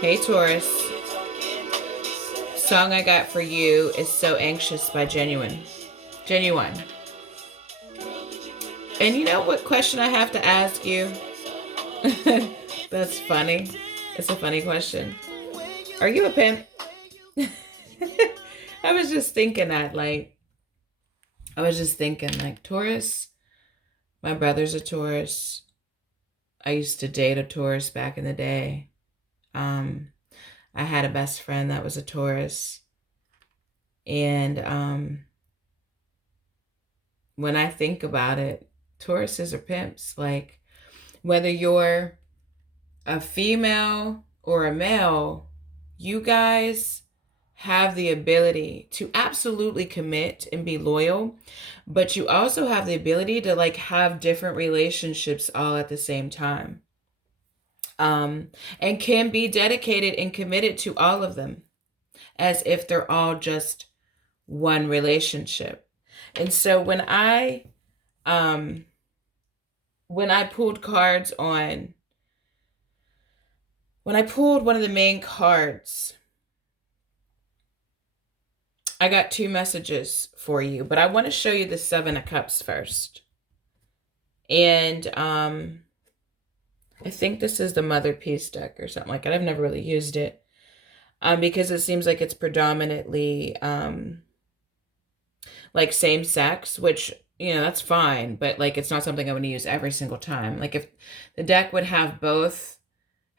Hey Taurus, song I got for you is So Anxious by Genuine. Genuine. And you know what question I have to ask you? That's funny. It's a funny question. Are you a pimp? I was just thinking that, Taurus, my brother's a Taurus. I used to date a Taurus back in the day. Um, I had a best friend that was a Taurus. And when I think about it, Tauruses are pimps. Like, whether you're a female or a male, you guys have the ability to absolutely commit and be loyal, but you also have the ability to like have different relationships all at the same time. Um, and can be dedicated and committed to all of them as if they're all just one relationship. And so um when I pulled cards on when I pulled one of the main cards, I got two messages for you, but I want to show you the Seven of Cups first. And I think this is the Mother Peace deck or something like that. I've never really used it because it seems like it's predominantly like same sex, which, that's fine, but like it's not something I want to use every single time. Like if the deck would have both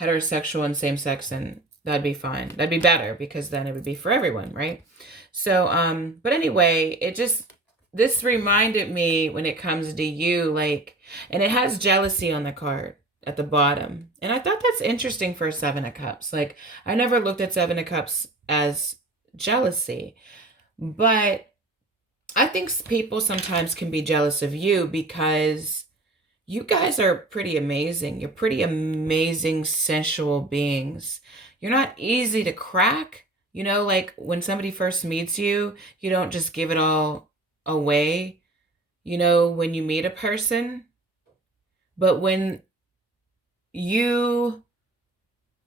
heterosexual and same sex, and that'd be fine. That'd be better because then it would be for everyone, right? So, but anyway, this reminded me when it comes to you, like, and it has jealousy on the card at the bottom. And I thought that's interesting for a Seven of Cups. Like, I never looked at Seven of Cups as jealousy, but I think people sometimes can be jealous of you because you guys are pretty amazing. You're pretty amazing sensual beings. You're not easy to crack. Like when somebody first meets you, you don't just give it all away, when you meet a person. But when you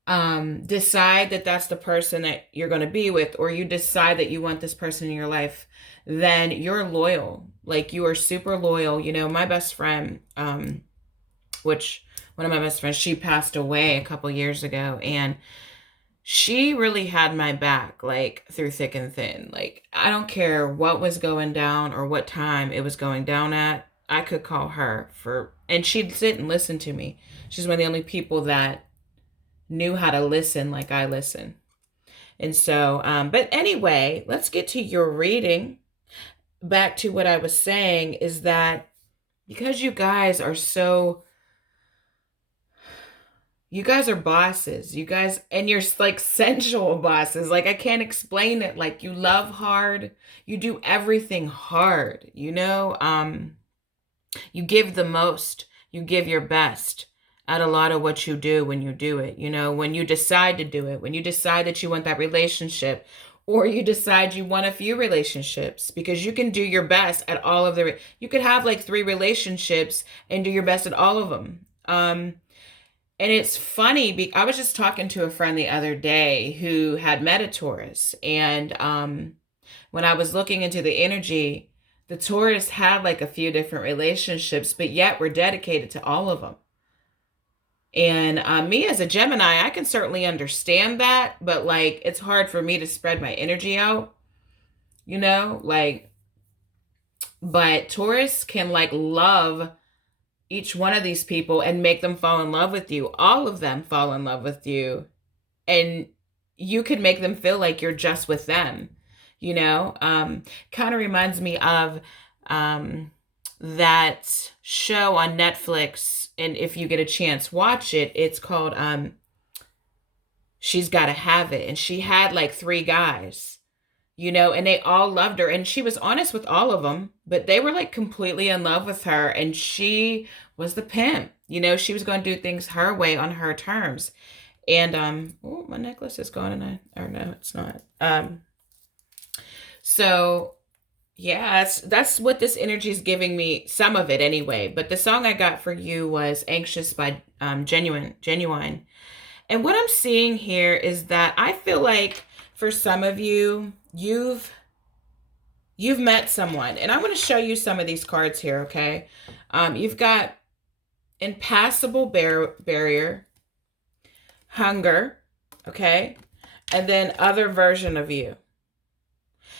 decide that that's the person that you're going to be with, or you decide that you want this person in your life, then you're loyal. Like you are super loyal. My best friend, which one of my best friends, she passed away a couple years ago, and she really had my back, like through thick and thin. Like I don't care what was going down or what time it was going down at. I could call her and she'd sit and listen to me. She's one of the only people that knew how to listen like I listen. And so, but anyway, let's get to your reading. Back to what I was saying is that because you guys are bosses, you guys, and you're like sensual bosses. Like I can't explain it. Like you love hard, you do everything hard, you give the most, you give your best at a lot of what you do when you do it. When you decide to do it, when you decide that you want that relationship, or you decide you want a few relationships, because you can do your best at all of you could have like three relationships and do your best at all of them. And it's funny, I was just talking to a friend the other day who had met a Taurus, and when I was looking into the energy, the Taurus had like a few different relationships, but yet we're dedicated to all of them. And me as a Gemini, I can certainly understand that, but like it's hard for me to spread my energy out, like, but Taurus can like love each one of these people and make them fall in love with you. All of them fall in love with you. And you could make them feel like you're just with them, kind of reminds me of that show on Netflix. And if you get a chance, watch it. It's called She's Gotta Have It. And she had like three guys, and they all loved her. And she was honest with all of them, but they were like completely in love with her. And she was the pimp. She was going to do things her way on her terms. And oh, my necklace is gone, and or no, it's not. So yeah, that's what this energy is giving me, some of it anyway. But the song I got for you was Anxious by Genuine. And what I'm seeing here is that I feel like for some of you, you've met someone, and I'm going to show you some of these cards here. Okay, you've got impassable barrier, hunger, okay, and then other version of you.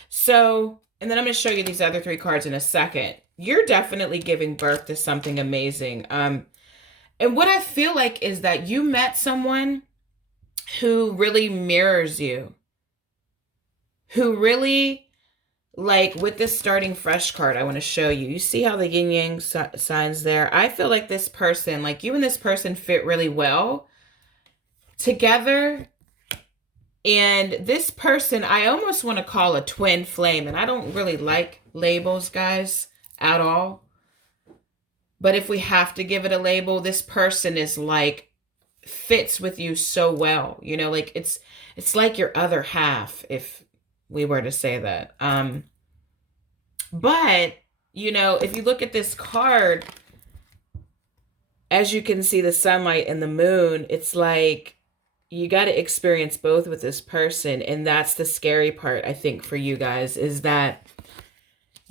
So, and then I'm going to show you these other three cards in a second. You're definitely giving birth to something amazing. And what I feel like is that you met someone who really mirrors you, who really, like with this starting fresh card, I want to show you. You see how the yin yang signs there? I feel like this person, like you and this person fit really well together. And this person, I almost want to call a twin flame. And I don't really like labels, guys, at all. But if we have to give it a label, this person is like, fits with you so well. You know, like it's like your other half, if we were to say that. But, you know, if you look at this card, as you can see the sunlight and the moon, it's like, you got to experience both with this person. And that's the scary part, I think, for you guys, is that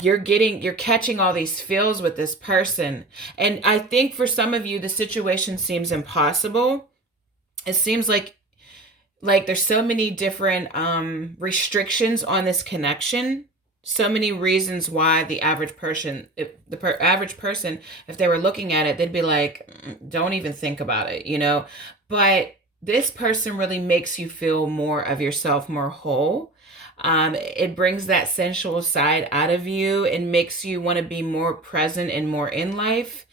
you're catching all these feels with this person. And I think for some of you, the situation seems impossible. It seems like there's so many different restrictions on this connection. So many reasons why the average person, if they were looking at it, they'd be like, don't even think about it, you know? But this person really makes you feel more of yourself, more whole. It brings that sensual side out of you and makes you want to be more present and more in life.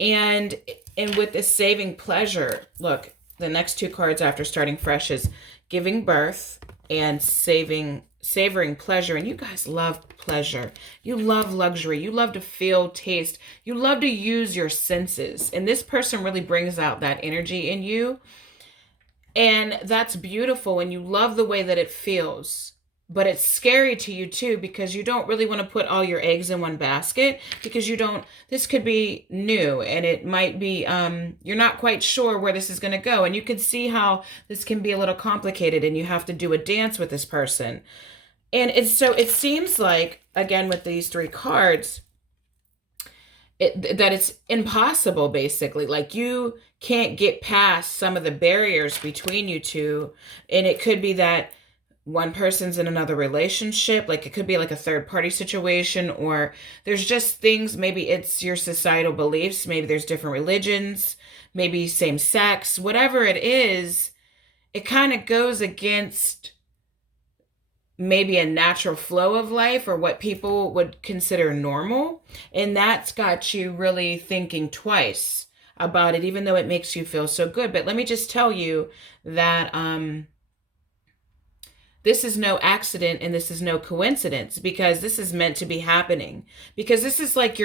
And with this saving pleasure, look, the next two cards after starting fresh is giving birth and savoring pleasure. And you guys love pleasure. You love luxury. You love to feel, taste. You love to use your senses. And this person really brings out that energy in you. And that's beautiful, and you love the way that it feels. But it's scary to you too, because you don't really want to put all your eggs in one basket, because this could be new, and it might be, you're not quite sure where this is going to go. And you can see how this can be a little complicated, and you have to do a dance with this person. And it seems like, again, with these three cards, that it's impossible, basically. Like you can't get past some of the barriers between you two. And it could be that one person's in another relationship. Like it could be like a third party situation, or there's just things, maybe it's your societal beliefs. Maybe there's different religions, maybe same sex, whatever it is, it kind of goes against maybe a natural flow of life or what people would consider normal. And that's got you really thinking twice about it, even though it makes you feel so good. But let me just tell you that this is no accident, and this is no coincidence, because this is meant to be happening. Because this is like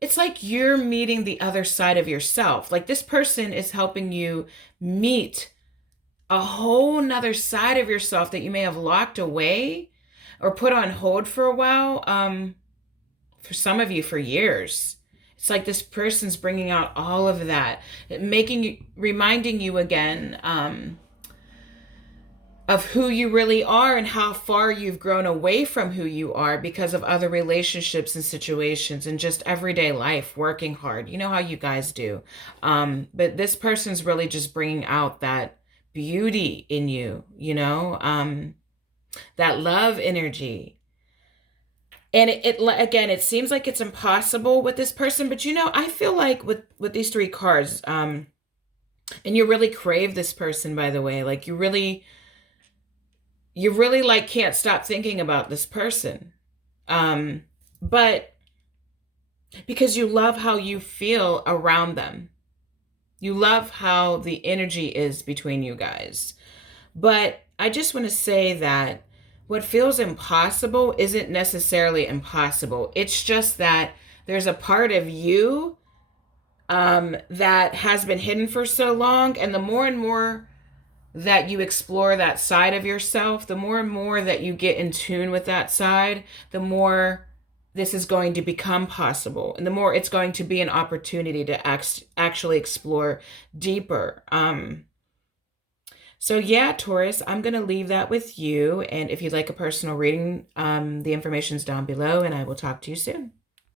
it's like you're meeting the other side of yourself. Like this person is helping you meet a whole nother side of yourself that you may have locked away or put on hold for a while. For some of you, for years. It's like this person's bringing out all of that, reminding you again of who you really are and how far you've grown away from who you are because of other relationships and situations and just everyday life, working hard. You know how you guys do. But this person's really just bringing out that beauty in you, you know, that love energy. And it seems like it's impossible with this person, but you know, I feel like with these three cards, and you really crave this person, by the way, like you really like can't stop thinking about this person. But because you love how you feel around them. You love how the energy is between you guys. But I just want to say that what feels impossible isn't necessarily impossible. It's just that there's a part of you that has been hidden for so long. And the more and more that you explore that side of yourself, the more and more that you get in tune with that side, the more this is going to become possible, and the more it's going to be an opportunity to actually explore deeper. So yeah, Taurus, I'm going to leave that with you. And if you'd like a personal reading, the information's down below, and I will talk to you soon.